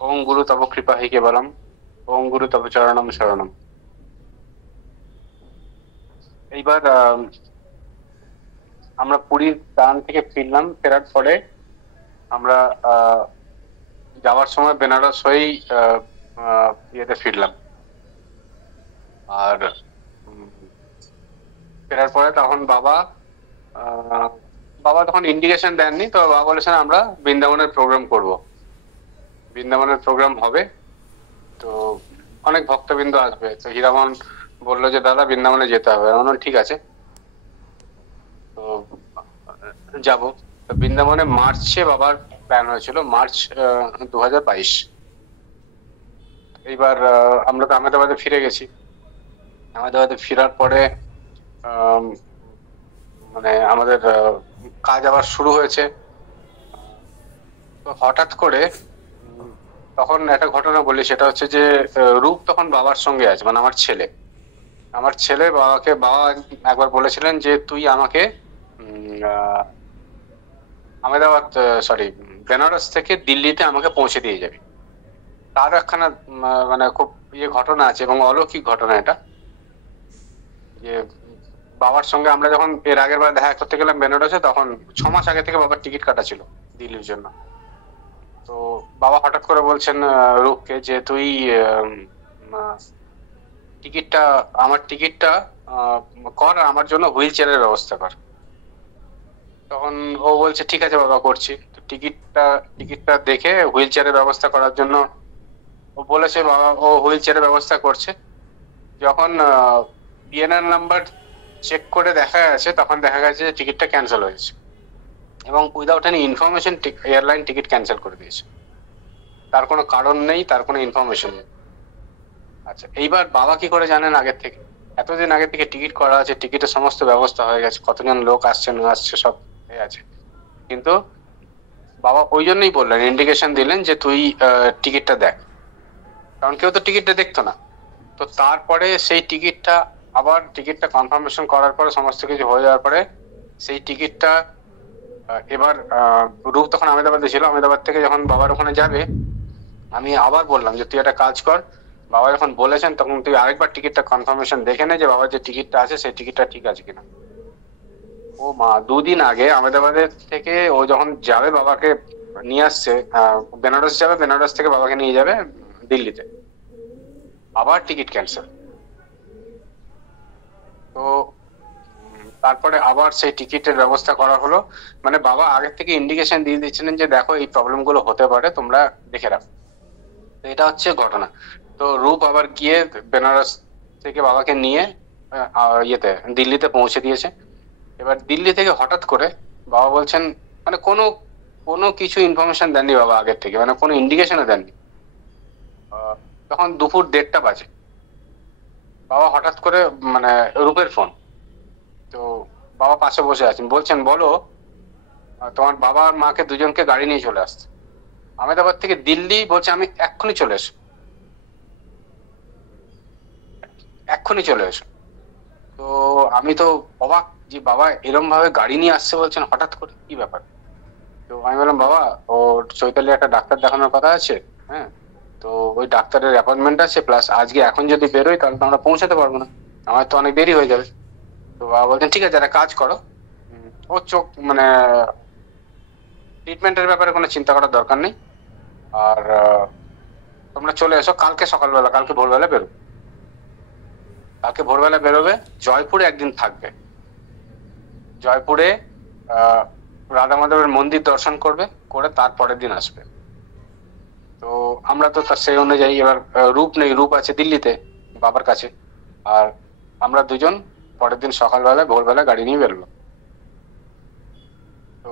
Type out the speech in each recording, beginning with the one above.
ওম গুরু তব কৃপা হি কেবলম, ওম গুরু তব চরণম শরণম। এইবার আমরা পুরীর স্থান থেকে ফিরলাম। ফেরার পরে আমরা যাওয়ার সময় বেনারস হয়েই ইয়েতে ফিরলাম। আর উম, ফেরার পরে তখন আহ, বাবা তখন ইন্ডিকেশন দেননি, তো বাবা বলেছেন আমরা বৃন্দাবনের প্রোগ্রাম করব, বৃন্দাবনের প্রোগ্রাম হবে। তো অনেক ভক্তবৃন্দ আসবে, তো হীরামন বললো যে দাদা বৃন্দাবনে যেতে হবে। আমি বললাম ঠিক আছে, তো যাব। তো বৃন্দাবনে মার্চে বাবার প্ল্যান হয়েছিল, মার্চ 2022। এইবার আমরা তো আহমেদাবাদে ফিরে গেছি। আহমেদাবাদে ফেরার পরে আম, মানে আমাদের কাজ আবার শুরু হয়েছে। তো হঠাৎ করে উম, তখন একটা ঘটনা বলি, সেটা হচ্ছে যে রূপ তখন বাবার সঙ্গে আছে, মানে আমার ছেলে বাবা একবার বলেছিলেন যে তুই আমাকে আহমেদাবাদ, সরি, বেনারস থেকে দিল্লিতে আমাকে পৌঁছে দিয়ে যাবি। তার একখানা মানে খুব ঘটনা আছে এবং অলৌকিক ঘটনা এটা, যে বাবার সঙ্গে আমরা যখন এর আগের বার দেখা করতে গেলাম বেনারসে, তখন 6 মাস আগে থেকে বাবার টিকিট কাটা ছিল দিল্লির জন্য। তো বাবা হঠাৎ করে বলছেন রূপকে যে তুই আম, আহ, টিকিটটা আমার টিকিটটা আহ, কর, আর আমার জন্য হুইল চেয়ারের ব্যবস্থা কর। তখন ও বলছে ঠিক আছে বাবা, করছি। তো টিকিটটা দেখে হুইল চেয়ারের ব্যবস্থা করার জন্য ও বলেছে, বাবা ও হুইল চেয়ারের ব্যবস্থা করছে। যখন পিএনআর নাম্বার চেক করে দেখা গেছে, তখন দেখা গেছে যে টিকিটটা ক্যান্সেল হয়েছে, এবং without any information airline ticket cancel করে দিয়েছে। তার কোনো কারণ নেই, তার কোনো ইনফরমেশন নেই। আচ্ছা, এইবার বাবা কি করে জানেন আগের থেকে? এতদিন আগে থেকে টিকিট করা আছে, টিকিটের সমস্ত ব্যবস্থা হয়ে গেছে, কতজন লোক আসছে না আসছে সব হয়ে আছে। কিন্তু বাবা ওই জন্যই বললেন, ইন্ডিকেশন দিলেন যে তুই টিকিটটা দেখ, কারণ কেউ তো টিকিটটা দেখতো না। তো তারপরে সেই টিকিটটা কনফার্মেশন করার পরে, সমস্ত কিছু হয়ে যাওয়ার পরে সেই টিকিটটা এবার রূপ তখন আহমেদাবাদে ছিল। আহমেদাবাদ থেকে যখন বাবার ওখানে যাবে, আমি আবার বললাম যে তুই একটা কাজ কর, বাবা যখন বলেছেন তখন তুই আরেকবার টিকিটটা কনফার্মেশন দেখে নে যে বাবার যে টিকিটটা আছে সেই টিকিটটা ঠিক আছে কিনা। ও মা, 2 দিন আগে আহমেদাবাদের থেকে ও যখন যাবে বাবাকে নিয়ে আসছে, বেনারস যাবে, বেনারস থেকে বাবাকে নিয়ে যাবে দিল্লিতে, আবার টিকিট ক্যান্সেল। তো তারপরে আবার সেই টিকিটের ব্যবস্থা করা হলো। মানে বাবা আগের থেকে ইন্ডিকেশন দিয়ে দিচ্ছিলেন যে দেখো এই প্রবলেম গুলো হতে পারে, তোমরা দেখে রাখো। তো এটা হচ্ছে ঘটনা। তো রূপ আবার গিয়ে বেনারস থেকে বাবাকে নিয়ে ইয়েতে দিল্লিতে পৌঁছে দিয়েছে। এবার দিল্লি থেকে হঠাৎ করে বাবা বলছেন, মানে কোনো কোনো কিছু ইনফরমেশন দেননি বাবা আগের থেকে, মানে কোনো ইন্ডিকেশনও দেননি। আহ, তখন দুপুর 1:30 বাজে, বাবা হঠাৎ করে, মানে রূপের ফোন। তো বাবা পাশে বসে আছেন, বলছেন বলো তোমার বাবা আর মাকে দুজনকে গাড়ি নিয়ে চলে আসছে আহমেদাবাদ থেকে দিল্লি। বলছে আমি এক্ষুনি চলে এসো, এক্ষুনি চলে এসো। তো আমি তো অবাক যে বাবা এরম ভাবে গাড়ি নিয়ে আসছে বলছেন হঠাৎ করে, কি ব্যাপার? তো আমি বললাম বাবা, ও চৈতালি একটা ডাক্তার দেখানোর কথা আছে, হ্যাঁ, তো ওই ডাক্তারের অ্যাপয়েন্টমেন্ট আছে, প্লাস আজকে এখন যদি বেরোই তাহলে তো আমরা পৌঁছাতে পারবো না, আমার তো অনেক দেরি হয়ে যাবে। তো বাবা বলছেন ঠিক আছে, একটা কাজ করো, ও চোখ মানে ট্রিটমেন্টের ব্যাপারে কোনো চিন্তা করার দরকার নেই। আর তোমরা চলে এসো কালকে সকালবেলা, কালকে ভোরবেলা বেরো, কালকে ভোরবেলা বেরোবে, জয়পুরে একদিন থাকবে। জয়পুরে আহ রাধা মাধবের মন্দির দর্শন করবে, করে তারপরের দিন আসবে। তো আমরা তো তার সেই অনুযায়ী, এবার রূপ নেই, রূপ আছে দিল্লিতে বাবার কাছে। আর আমরা দুজন পরের দিন সকালবেলা ভোরবেলা গাড়ি নিয়ে বেরোলাম। তো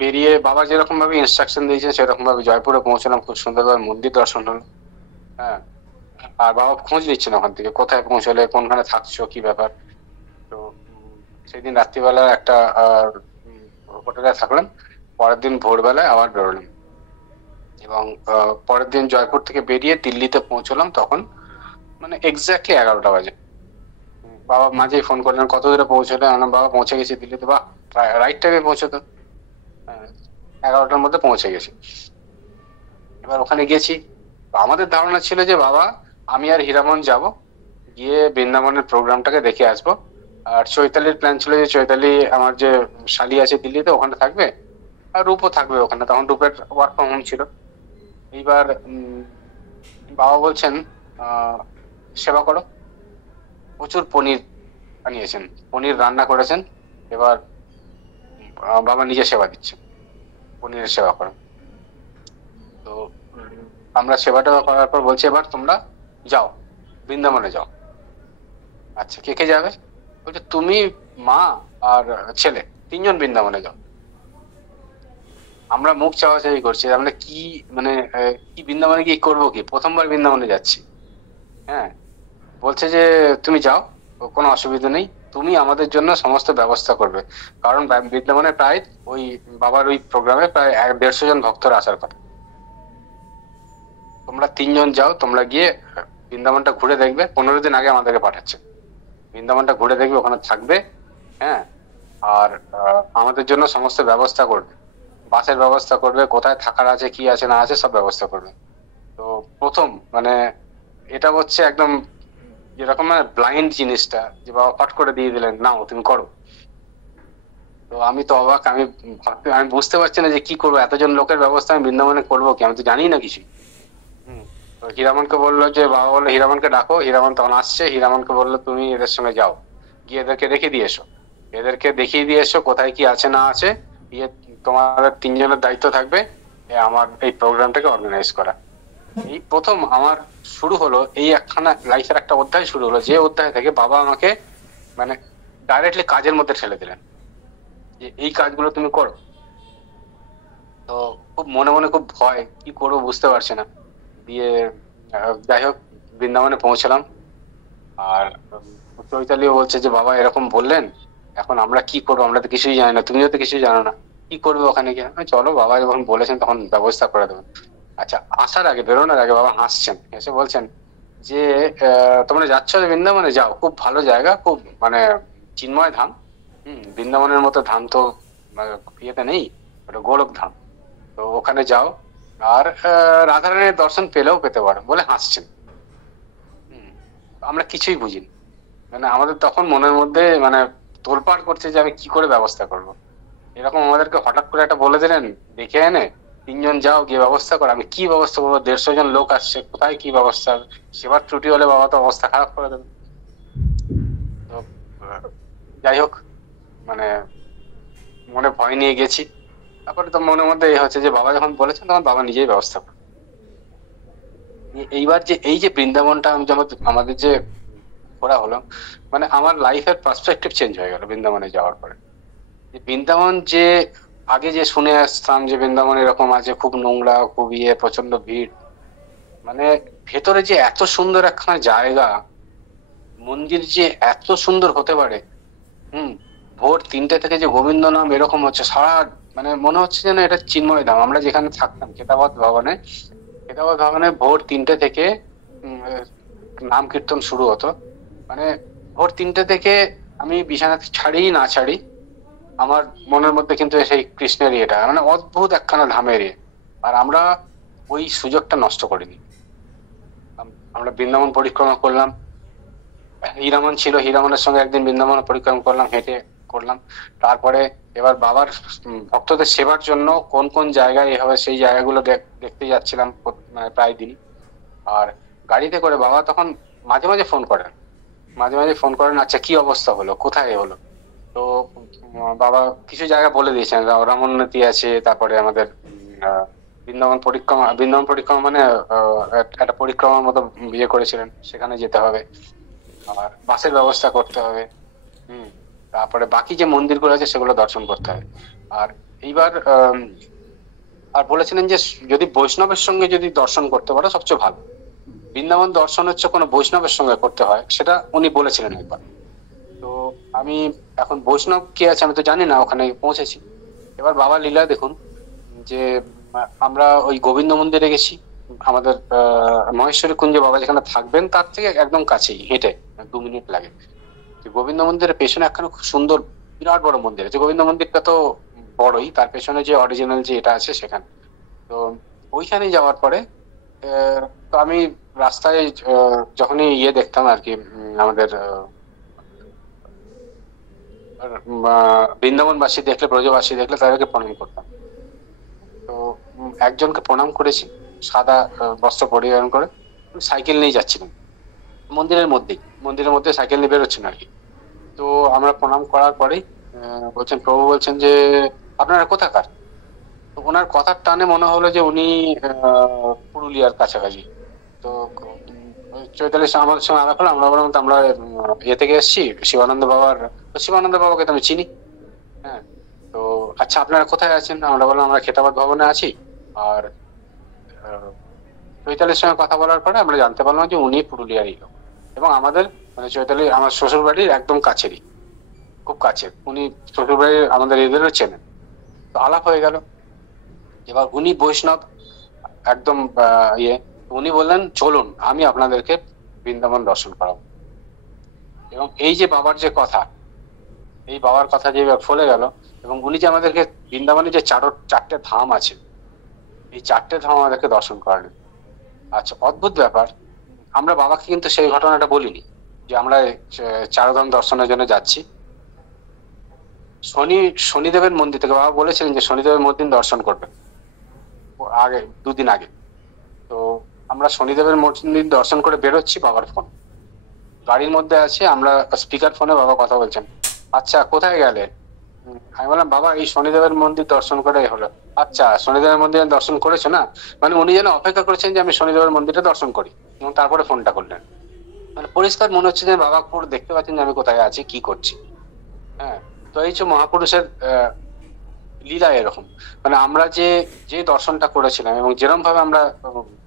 বেরিয়ে বাবা যেরকম ভাবে ইনস্ট্রাকশন দিয়েছে সেরকম ভাবে জয়পুরে পৌঁছলাম, খুব সুন্দরভাবে মন্দির দর্শন হলো। হ্যাঁ, আর বাবা খোঁজ নিচ্ছেন ওখান থেকে কোথায় পৌঁছলে, কোনখানে থাকছো, কি ব্যাপার। তো সেদিন রাত্রিবেলা একটা হোটেলে থাকলাম, পরের দিন ভোরবেলায় আবার বেরোলাম। এবং পরের দিন জয়পুর থেকে বেরিয়ে দিল্লিতে পৌঁছলাম তখন, মানে এক্স্যাক্টলি 11টা বাজে। বাবা মাঝেই ফোন করলেন কত দূরে পৌঁছলে, আমি বললাম, বাবা পৌঁছে গেছি দিল্লিতে। বাহ, রাইট টাইমে পৌঁছতো। হ্যাঁ, 11টার মধ্যে পৌঁছে গেছি। এবার ওখানে গেছি, তো আমাদের ধারণা ছিল যে বাবা, আমি আর হীরামন যাব, গিয়ে বৃন্দাবনের প্রোগ্রামটাকে দেখে আসবো। আর চৈতালির প্ল্যান ছিল যে চৈতালি আমার যে শালি আছে দিল্লিতে, ওখানে থাকবে, আর রূপও থাকবে ওখানে, তখন রূপের ওয়ার্ক ফ্রম হোম ছিল। এইবার বাবা বলছেন সেবা করো। প্রচুর পনির বানিয়েছেন, পনির রান্না করেছেন। এবার বাবা নিজে সেবা দিচ্ছেন, পনিরের সেবা করেন। তো আমরা সেবাটা করার পর বলছি এবার তোমরা যাও, বৃন্দাবনে যাও। আচ্ছা, কে কে যাবে? বলছে তুমি, মা আর ছেলে, তিনজন বৃন্দাবনে যাও। আমরা মুখ চাওয়াচাওয়ি করছি, আমরা কি মানে কি বৃন্দাবনে গিয়ে করবো কি, প্রথমবার বৃন্দাবনে যাচ্ছি। হ্যাঁ, বলছে যে তুমি যাও, কোনো অসুবিধা নেই, তুমি আমাদের জন্য সমস্ত ব্যবস্থা করবে। কারণ বৃন্দাবনে প্রায় ওই বাবার ওই প্রোগ্রামে প্রায় 150 জন ভক্তরা আসার কথা। তোমরা তিনজন যাও, তোমরা গিয়ে বৃন্দাবনটা ঘুরে দেখবে। 15 দিন আগে আমাদেরকে পাঠাচ্ছে, বৃন্দাবনটা ঘুরে দেখবে, ওখানে থাকবে। হ্যাঁ, আর আমাদের জন্য সমস্ত ব্যবস্থা করবে, বাসের ব্যবস্থা করবে, কোথায় থাকার আছে কি আছে না আছে সব ব্যবস্থা করবে। তো প্রথম মানে এটা হচ্ছে একদম যেরকম মানে ব্লাইন্ড জিনিসটা, যে বাবা ফট করে দিয়ে দিলেন, নাও তুমি করো। তো আমি তো অবাক, আমি বুঝতে পারছি না যে কি করবো, এতজন লোকের ব্যবস্থা আমি বৃন্দাবনে করবো কি, আমি তো জানি না কিছু। হম। তো হীরামনকে বললো যে, বাবা বললো হীরামনকে ডাকো। হীরামন তখন আসছে, হীরামনকে বললো তুমি এদের সঙ্গে যাও, গিয়ে এদেরকে রেখে দিয়ে এসো, এদেরকে দেখিয়ে দিয়ে এসো কোথায় কি আছে না আছে। ইয়ে, তোমাদের তিনজনের দায়িত্ব থাকবে আমার এই প্রোগ্রামটাকে অর্গানাইজ করা। এই প্রথম আমার শুরু হলো, এই একখানা লাইফের একটা অধ্যায় শুরু হলো, যে অধ্যায় থেকে বাবা আমাকে মানে ডাইরেক্টলি কাজের মধ্যে ঠেলে দিলেন, যে এই কাজগুলো তুমি করো। তো খুব মনে মনে খুব ভয়, কি করবো বুঝতে পারছি না। দিয়ে যাই হোক বৃন্দাবনে পৌঁছলাম। আর চৈতালিও বলছে যে বাবা এরকম বললেন, এখন আমরা কি করবো, আমরা তো কিছুই জানি না, তুমিও তো কিছুই জানো না, কি করবে ওখানে গিয়ে। চলো, বাবা যখন বলেছেন তখন ব্যবস্থা করে দেবেন। আচ্ছা, আসার আগে, বেরোনোর আগে বাবা হাসছেন, এসে বলছেন যে তোমরা যাচ্ছ বৃন্দাবনে, যাও, খুব ভালো জায়গা, খুব মানে চিন্ময় ধাম। বৃন্দাবনের মতো ধাম তো ইয়েতে নেই, ওটা গোলক ধাম। তো ওখানে যাও, আর রাধারানীর দর্শন পেলেও পেতে পারো, বলে হাসছেন। হম। আমরা কিছুই বুঝিনি, মানে আমাদের তখন মনের মধ্যে মানে তোলপাড় করছে যে আমি কি করে ব্যবস্থা করব। এরকম আমাদেরকে হঠাৎ করে একটা বলে দিলেন, দেখে এনে তিনজন যাও, গিয়ে ব্যবস্থা করো। আমি কি ব্যবস্থা করবো, 150 জন লোক আসছে, কোথায় কি ব্যবস্থা, সেবার ত্রুটি হলে বাবা তো অবস্থা খারাপ করে দেবে। তো যাই হোক, মানে মনে ভয় নিয়ে গেছি। তারপরে তো মনের মধ্যে এই হচ্ছে যে বাবা যখন বলেছেন তখন বাবা নিজেই ব্যবস্থা করে। এইবার যে এই যে বৃন্দাবনটা যেমন আমাদের যে ঘোরা হলো, মানে আমার লাইফের পার্সপেক্টিভ চেঞ্জ হয়ে গেল বৃন্দাবনে যাওয়ার পরে। যে বৃন্দাবন যে আগে যে শুনে আসতাম যে বৃন্দাবন এরকম আছে, খুব নোংরা, খুব ইয়ে, প্রচন্ড ভিড়, মানে ভেতরে যে এত সুন্দর একখানা জায়গা, মন্দির যে এত সুন্দর হতে পারে। হুম। ভোর 3টে থেকে যে গোবিন্দ নাম এরকম হচ্ছে সারা, মানে মনে হচ্ছে যেন এটা চিন্ময় ধাম। আমরা যেখানে থাকতাম খেতাবাদ ভবনে, খেতাবাদ ভবনে ভোর 3টে থেকে উম, নাম কীর্তন শুরু হতো। মানে ভোর 3টে থেকে আমি বিছানা ছাড়ি না ছাড়ি, আমার মনের মধ্যে কিন্তু সেই কৃষ্ণের ইয়েটা, মানে অদ্ভুত একখানা ধামের ইয়ে। আর আমরা ওই সুযোগটা নষ্ট করিনি। আমরা বৃন্দাবন পরিক্রমা করলাম, হীরামন ছিল, হীরামনের সঙ্গে একদিন বৃন্দাবন পরিক্রমা করলাম, হেঁটে করলাম। তারপরে এবার বাবার ভক্তদের সেবার জন্য কোন কোন জায়গায় এ হবে সেই জায়গাগুলো দেখতে যাচ্ছিলাম মানে প্রায় দিন। আর গাড়িতে করে বাবা তখন মাঝে মাঝে ফোন করেন, মাঝে মাঝে ফোন করেন, আচ্ছা কি অবস্থা হলো, কোথায় হলো। তো বাবা কিছু জায়গা বলে দিয়েছেন, রামোন্নতি আছে, তারপরে আমাদের বৃন্দাবন পরিক্রমা মানে একটা পরিক্রমার মতো বিয়ে করেছিলেন, সেখানে যেতে হবে, আর বাসের ব্যবস্থা করতে হবে। হম। তারপরে বাকি যে মন্দিরগুলো আছে সেগুলো দর্শন করতে হবে। আর এইবার আর বলেছিলেন যে যদি বৈষ্ণবের সঙ্গে যদি দর্শন করতে পারো সবচেয়ে ভালো। বৃন্দাবন দর্শন হচ্ছে কোনো বৈষ্ণবের সঙ্গে করতে হয়, সেটা উনি বলেছিলেন একবার। তো আমি এখন বৈষ্ণব কে আছে আমি তো জানি না, ওখানে পৌঁছেছি। এবার বাবা লীলা দেখুন, যে আমরা ওই গোবিন্দ মন্দিরে গেছি, আমাদের মহেশ্বরী কুঞ্জে বাবা যেখানে থাকবেন তার থেকে একদম কাছেই, হেঁটে 2 মিনিট লাগে। গোবিন্দ মন্দিরের পেছনে একখানা খুব সুন্দর বিরাট বড় মন্দির আছে। গোবিন্দ মন্দিরটা তো বড়ই, তার পেছনে যে অরিজিনাল যে এটা আছে সেখানে। তো ওইখানে যাওয়ার পরে তো আমি রাস্তায় যখনই দেখতাম আর কি, আমাদের বৃন্দাবনবাসী দেখলে, ব্রজবাসী দেখলে তাদেরকে প্রণাম করতাম। তো একজনকে প্রণাম করেছি, সাদা বস্ত্র পরিধান করে, সাইকেল নিয়ে যাচ্ছিলাম মন্দিরের মধ্যে সাইকেল নিয়ে বেরোচ্ছেন আর কি। তো আমরা প্রণাম করার পরেই বলছেন, প্রভু বলছেন যে আপনারা কোথাকার। তো ওনার কথার টানে মনে হলো যে উনি পুরুলিয়ার কাছাকাছি। তো চৈতালি আমাদের সঙ্গে আলাপ হলো, আমরা বললাম তো আমরা ইয়ে থেকে এসেছি, শিবানন্দ বাবার। তো শিবানন্দ বাবাকে তো আমি চিনি। হ্যাঁ। তো আচ্ছা আপনারা কোথায় আছেন, আমরা বললাম আমরা খেতাবাদ ভবনে আছি। আর চৈতালির সঙ্গে কথা বলার পরে আমরা জানতে পারলাম যে উনি পুরুলিয়ারই লোক, এবং আমাদের মানে চৈতালি আমার শ্বশুর বাড়ির একদম কাছেরই, খুব কাছের। উনি শ্বশুর বাড়ির আমাদের এদেরও চেনেন। তো আলাপ হয়ে গেল। এবার উনি বৈষ্ণব একদম, উনি বললেন চলুন আমি আপনাদেরকে বৃন্দাবন দর্শন করাবো। এবং এই যে বাবার যে কথা, এই বাবার কথা যে ফলে গেল, এবং উনি যে আমাদেরকে বৃন্দাবনে যে চারটে ধাম আছে, এই চারটে ধাম আমাদেরকে দর্শন করালেন। আচ্ছা, অদ্ভুত ব্যাপার, আমরা বাবাকে কিন্তু সেই ঘটনাটা বলিনি যে আমরা চারধাম দর্শনের জন্য যাচ্ছি। শনিদেবের মন্দির থেকে বাবা বলেছিলেন যে শনিদেবের মন্দির দর্শন করবেন আগে, 2 দিন আগে। তো আমরা শনিদেবের মন্দির দর্শন করে বেরোচ্ছি, বাবার ফোন গাড়ির মধ্যে আছে, আমরা স্পিকার ফোনে বাবা কথা বলছেন। আচ্ছা কোথায় গেলে? আমি বললাম বাবা এই শনিদেবের মন্দির দর্শন করে হলো। আচ্ছা শনিদেবের মন্দির দর্শন করেছো না? মানে উনি যেন অপেক্ষা করেছেন যে আমি শনিদেবের মন্দিরটা দর্শন করি, এবং তারপরে ফোনটা করলেন। মানে পরিষ্কার মনে হচ্ছে যে বাবা পুরো দেখতে পাচ্ছেন যে আমি কোথায় আছি, কি করছি। হ্যাঁ। তো এই যে মহাপুরুষের লীলা এরকম। মানে আমরা যে যে দর্শনটা করেছিলাম, এবং যেরকম ভাবে আমরা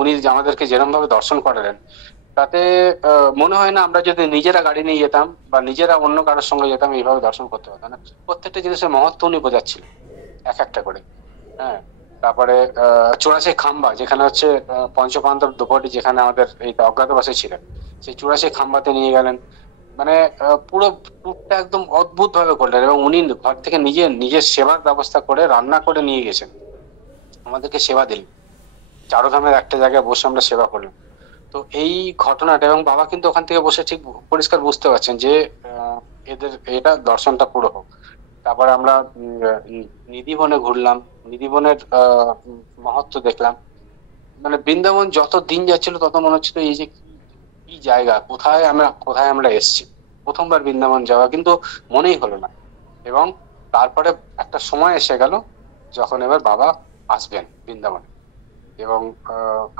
উনি যে আমাদেরকে যেরকম ভাবে দর্শন করালেন, তাতে মনে হয় না আমরা যদি নিজেরা গাড়ি নিয়ে যেতাম বা নিজেরা অন্য কারোর সঙ্গে যেতাম এইভাবে দর্শন করতে পারতাম না। প্রত্যেকটা জিনিসের মহত্ব উনি বোঝাচ্ছিলেন এক একটা করে। হ্যাঁ। তারপরে 84 খাম্বা, যেখানে হচ্ছে পঞ্চপাণ্ডব দ্রৌপদী যেখানে আমাদের এই অজ্ঞাতবাসে ছিলেন, সেই 84 খাম্বাতে নিয়ে গেলেন। মানে পুরো ট্যুরটা একদম অদ্ভুত ভাবে করলেন, এবং উনি ঘর থেকে নিজের সেবার ব্যবস্থা করে রান্না করে নিয়ে গেছেন, আমাদেরকে সেবা দিলেন। চারধামের একটা জায়গায় বসে আমরা সেবা করলাম। তো এই ঘটনাটা, এবং বাবা কিন্তু ওখান থেকে বসে ঠিক পরিষ্কার বুঝতে পারছেন যে এদের এটা দর্শনটা পুরো হোক। তারপরে আমরা নিধিবনে ঘুরলাম, নিধিবনের মহত্ব দেখলাম। মানে বৃন্দাবন যত দিন যাচ্ছিল তত মনে হচ্ছিল এই যে কি জায়গা, কোথায় আমরা এসেছি। প্রথমবার বৃন্দাবন যাওয়া, কিন্তু মনেই হলো না। এবং তারপরে একটা সময় এসে গেল যখন এবার বাবা আসবেন বৃন্দাবনে, এবং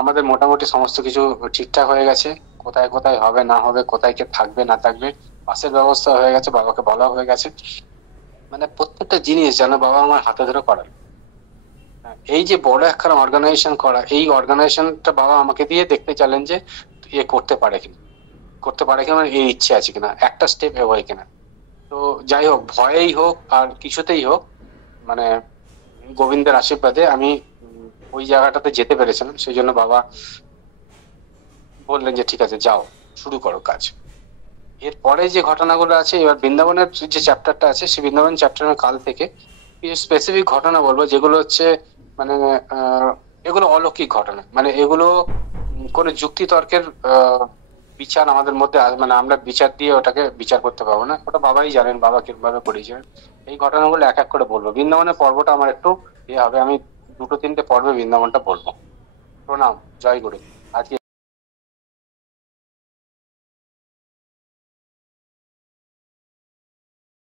আমাদের মোটামুটি সমস্ত কিছু ঠিকঠাক হয়ে গেছে। কোথায় কোথায় হবে না হবে, কোথায় কে থাকবে না থাকবে, বাসের ব্যবস্থা হয়ে গেছে, বাবাকে বলা হয়ে গেছে। মানে প্রত্যেকটা জিনিস যেন বাবা আমার হাতে ধরে করার। এই যে বড় একখানা অর্গানাইজেশন করা, এই অর্গানাইজেশনটা বাবা আমাকে দিয়ে দেখতে চাইলেন যে এ করতে পারে কিনা, এই ইচ্ছে আছে কিনা, একটা স্টেপ এগোয় কিনা। তো যাই হোক, ভয়েই হোক আর কিছুতেই হোক, মানে গোবিন্দের আশীর্বাদে আমি ওই জায়গাটাতে যেতে পেরেছিলাম। সেই জন্য বাবা বললেন যে ঠিক আছে যাও, শুরু করো কাজ। এরপরে যে ঘটনাগুলো আছে, এবার বৃন্দাবনের যে চ্যাপ্টারটা আছে, সেই বৃন্দাবন চ্যাপ্টারের কাল থেকে কিছু স্পেসিফিক ঘটনা বলবো, যেগুলো হচ্ছে মানে এগুলো অলৌকিক ঘটনা। মানে এগুলো কোনো যুক্তি তর্কের বিচার আমাদের মধ্যে মানে আমরা বিচার দিয়ে ওটাকে বিচার করতে পারবো না, ওটা বাবাই জানেন বাবা কিভাবে করেছিলেন। এই ঘটনাগুলো এক এক করে বলবো। বৃন্দাবনের পর্বটা আমার একটু হবে, আমি 2-3টে পর্বে বৃন্দাবনটা বলবো। প্রণাম, জয় গুরু।